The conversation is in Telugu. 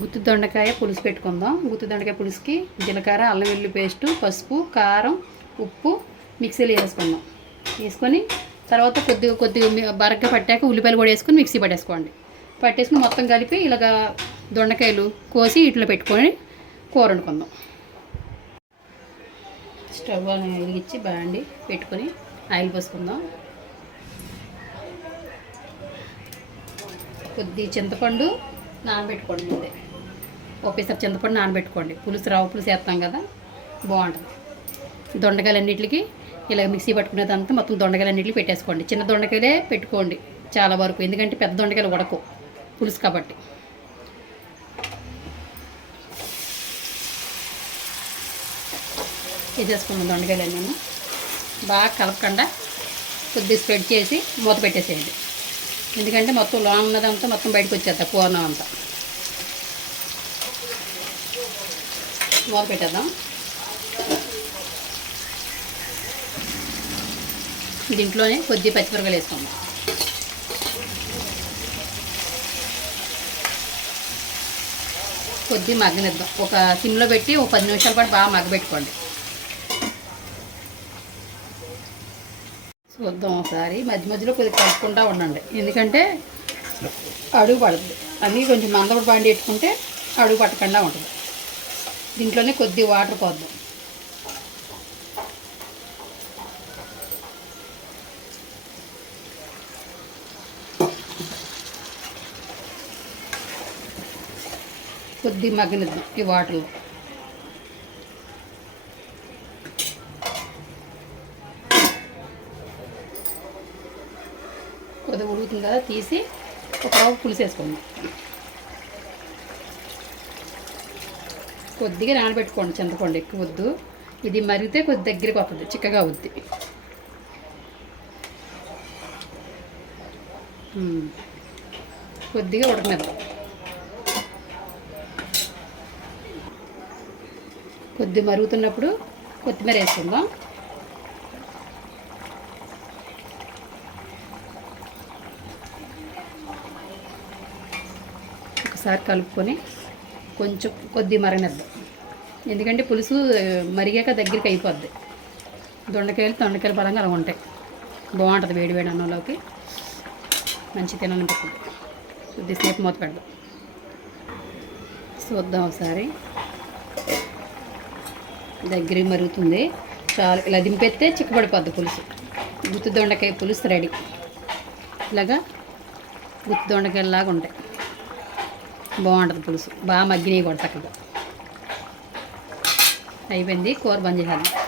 గుత్తి దొండకాయ పులుసు పెట్టుకుందాం. గుత్తి దొండకాయ పులుసుకి జీలకర్ర అల్లం వెల్లుల్లి పేస్టు పసుపు కారం ఉప్పు మిక్సీలో వేసుకుందాం. వేసుకొని తర్వాత కొద్దిగా కొద్దిగా బరగ్గా పట్టాక ఉల్లిపాయలు కూడా వేసుకొని మిక్సీ పట్టేసుకోండి. పట్టేసుకుని మొత్తం కలిపి ఇలాగా దొండకాయలు కోసి ఇట్లా పెట్టుకొని కూర వండుకుందాం. స్టవ్ వెలిగించి బాండి పెట్టుకొని ఆయిల్ పోసుకుందాం. కొద్ది చింతపండు నానబెట్టుకోండి. ముందే ఒకేసారి చింతపండు నానబెట్టుకోండి. పులుసు రవ్వ పులుసు వేస్తాం కదా బాగుంటుంది. దొండకాయలన్నిటికి ఇలా మిక్సీ పట్టుకునేదంతా మొత్తం దొండకాయలన్నిటికి పెట్టేసుకోండి. చిన్న దొండకాయలే పెట్టుకోండి చాలా వరకు ఎందుకంటే పెద్ద దొండకాయలు ఉడకు పులుసు కాబట్టి. వేసేసుకున్నాం దొండకాయలన్నీ. బాగా కలపకుండా కొద్దిగా స్ప్రెడ్ చేసి మూత పెట్టేసేయండి. ఎందుకంటే మొత్తం లోన్ ఉన్నదంతా మొత్తం బయటకు వచ్చేద్దాం పూర్ణం అంతా. మూత పెట్టేద్దాం. దీంట్లోనే కొద్ది పచ్చిమిరపకాయలు వేసుకుందాం కొద్ది మగ్గనిద్దాం. ఒక సిమ్లో పెట్టి ఒక పది నిమిషాల పాటు బాగా మగ్గబెట్టుకోండి చూద్దాం ఒకసారి. మధ్య మధ్యలో కొద్దిగా కలుపుకుంటూ ఉండండి. ఎందుకంటే అడుగు పడుతుంది అన్నీ కొంచెం మందపడి బాండి పెట్టుకుంటే అడుగు పట్టకుండా ఉంటుంది. దీంట్లోనే కొద్ది వాటర్ పోద్దాం. కొద్ది మగ్గనిద్దాం ఈ వాటర్లో. కొద్దిగా ఉడుకుతుంది కదా తీసి ఒక రవ్వ పులుసు వేసుకోండి. కొద్దిగా నానబెట్టుకోండి చింతపండు ఎక్కువ వద్దు. ఇది మరిగితే కొద్ది దగ్గరికి వస్తుంది చిక్కగా అవుద్ది. కొద్దిగా ఉడకనిద్దాం కొద్ది మరుగుతున్నప్పుడు కొత్తిమీర వేసుకుందాం. ఒకసారి కలుపుకొని కొంచెం కొద్ది మరగనిద్దాం. ఎందుకంటే పులుసు మరిగాక దగ్గరికి అయిపోద్ది. దొండకాయలు దొండకాయలు పరంగా అలా ఉంటాయి. బాగుంటుంది వేడి వేడి అన్నంలోకి. మంచి తినాలనిపిస్తుంది కొద్దిసేపు మూత పెడదాం. చూద్దాం ఒకసారి. దగ్గరికి మరుగుతుంది. చాలా ఇలా దింపెత్తే చిక్కబడిపోద్ది పులుసు. గుత్తి దొండకాయ పులుసు రెడీ. ఇలాగా గుత్తి దొండకాయలాగా ఉంటాయి. బాగుంటుంది పులుసు. బాగా మగ్గినవి కూడా చక్కగా. అయిపోయింది కూర బంద్ చేసేద్దాం.